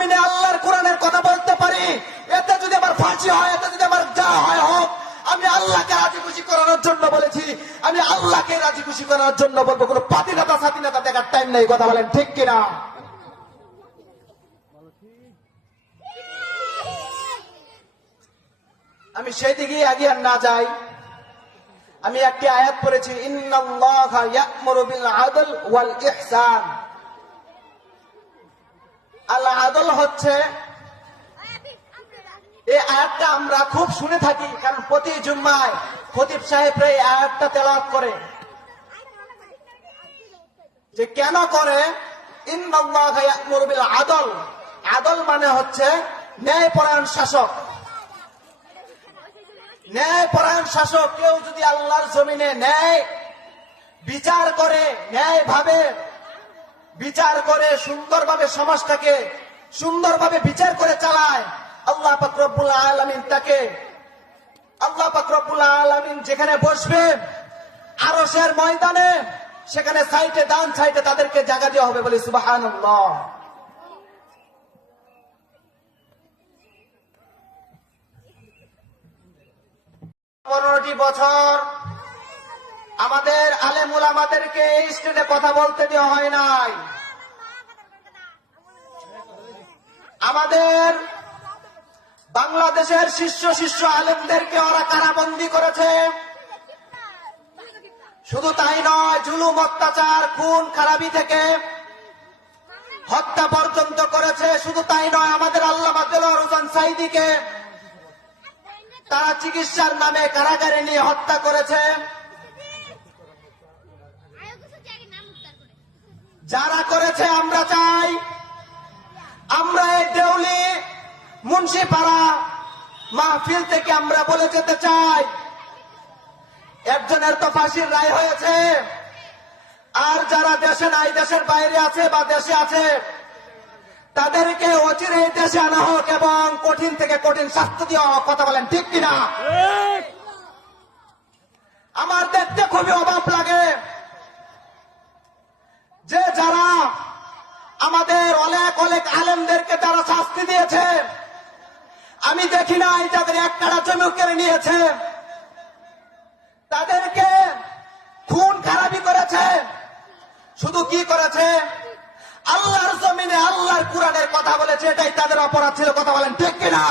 জমিনে আল্লাহর কোরআনের কথা বলতে পারি, এতে যদি আমার ফাঁসি হয়, এতে যদি আমার যা হয় হোক, আমি আল্লাহকে রাজি খুশি করানোর জন্য বলেছি, আমি আল্লাহকে রাজি খুশি করার জন্য বলবো। কোনো পাতিনেতা স্বাধীনতা দেখার টাইম নেই। কথা বলেন ঠিক কিনা? আমি সেই দিকে এগিয়ে না যাই। আমি একটি আয়াত পড়েছি, ইন্নাল্লাহা ইয়া'মুরু বিল আদল ওয়াল ইহসান। আল আদল হচ্ছে, এই আয়াতটা আমরা খুব শুনে থাকি, কারণ প্রতি জুম্মায় খতিব সাহেবরা এই আয়াতটা তেলাওয়াত করে। যে কেন করে? ইন্নাল্লাহা ইয়া'মুরু বিল আদল। আদল মানে হচ্ছে ন্যায়পরায়ণ শাসক। ন্যায়পরায়ণ শাসক কেউ যদি আল্লাহর জমিনে ন্যায় বিচার করে, ন্যায় ভাবে বিচার করে, সুন্দরভাবে সমাজটাকে সুন্দরভাবে বিচার করে চালায়, আল্লাহ পাক রব্বুল আলামিন তাকে, আল্লাহ পাক রব্বুল আলামিন যেখানে বসবে আরশের ময়দানে, সেখানে সাইটে ডান সাইটে তাদেরকে জায়গা দেওয়া হবে। বলি সুবহানাল্লাহ। 15টি বছর আমাদের আলেম উলামাদেরকে এই স্টেজে কথা বলতে দেওয়া হয় নাই। আমাদের বাংলাদেশের শীর্ষ শীর্ষ আলেমদেরকে ওরা কারাবন্দী করেছে। শুধু তাই নয়, জুলুম, অত্যাচার, খুন খারাপি থেকে হত্যা পর্যন্ত করেছে। শুধু তাই নয়, আমাদের আল্লামা দেলোয়ার হোসেন সাঈদীকে তারা চিকিৎসার নামে কারাগারে নিয়ে হত্যা করেছে। যারা করেছে, আমরা চাই, আমরা এই দেউলি মুন্সিপাড়া মাহফিল থেকে আমরা বলে যেতে চাই, একজনের তো ফাঁসির রায় হয়েছে, আর যারা দেশে নাই, দেশের বাইরে আছে বা দেশে আছে, তাদেরকে অচিরে দেশে আনা হোক এবং কঠিন থেকে কঠিন শাস্তি দেওয়া হোক। কথা বলেন ঠিক কিনা? আমার দেখতে খুবই অবাক লাগে যে যারা আমাদের অনেক অনেক আলেমদেরকে যারা শাস্তি দিয়েছে, আমি দেখি নাই যাদের এক কাড়া জমি কেড়ে নিয়েছে, তাদেরকে খুন খারাপি করেছে। শুধু কি করেছে? আল্লাহর জমিনে আল্লাহর কোরআনের কথা বলেছে, এটাই তাদের অপরাধ ছিল। কথা বলেন ঠিক কিনা?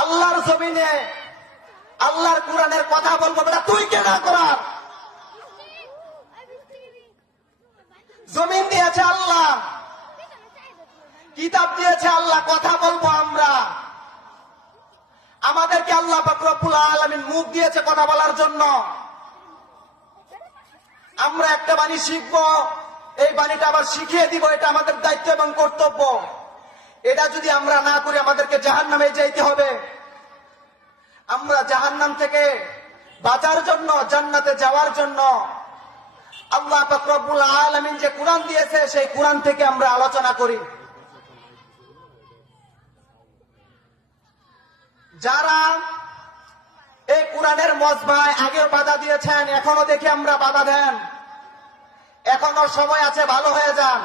আল্লাহর জমিনে আল্লাহর কোরআনের কথা বলবো, বেটা তুই কে না করার? জমিন দিয়েছে আল্লাহ, কিতাব দিয়েছে আল্লাহ, কথা বলবো আমরা। আমাদেরকে আল্লাহ পাক রব্বুল আলামিন মুখ দিয়েছে কথা বলার জন্য। আমরা একটা বাণী শিখবো, এই বাণীটা আবার শিখিয়ে দিব, এটা আমাদের দায়িত্ব এবং কর্তব্য। এটা যদি আমরা না করি, আমাদেরকে জাহান্নামে যেতে হবে। আমরা জাহান্নাম থেকে বাঁচার জন্য, জান্নাতে যাওয়ার জন্য আল্লাহ পাক রব্বুল আলামিন যে কোরআন দিয়েছে, সেই কোরআন থেকে আমরা আলোচনা করি। যারা এই কোরআনের মজমায় আগেও বাধা দিয়েছেন, এখনো দেখি আমরা বাধা দেন, এখনো সময় আছে, ভালো হয়ে যান।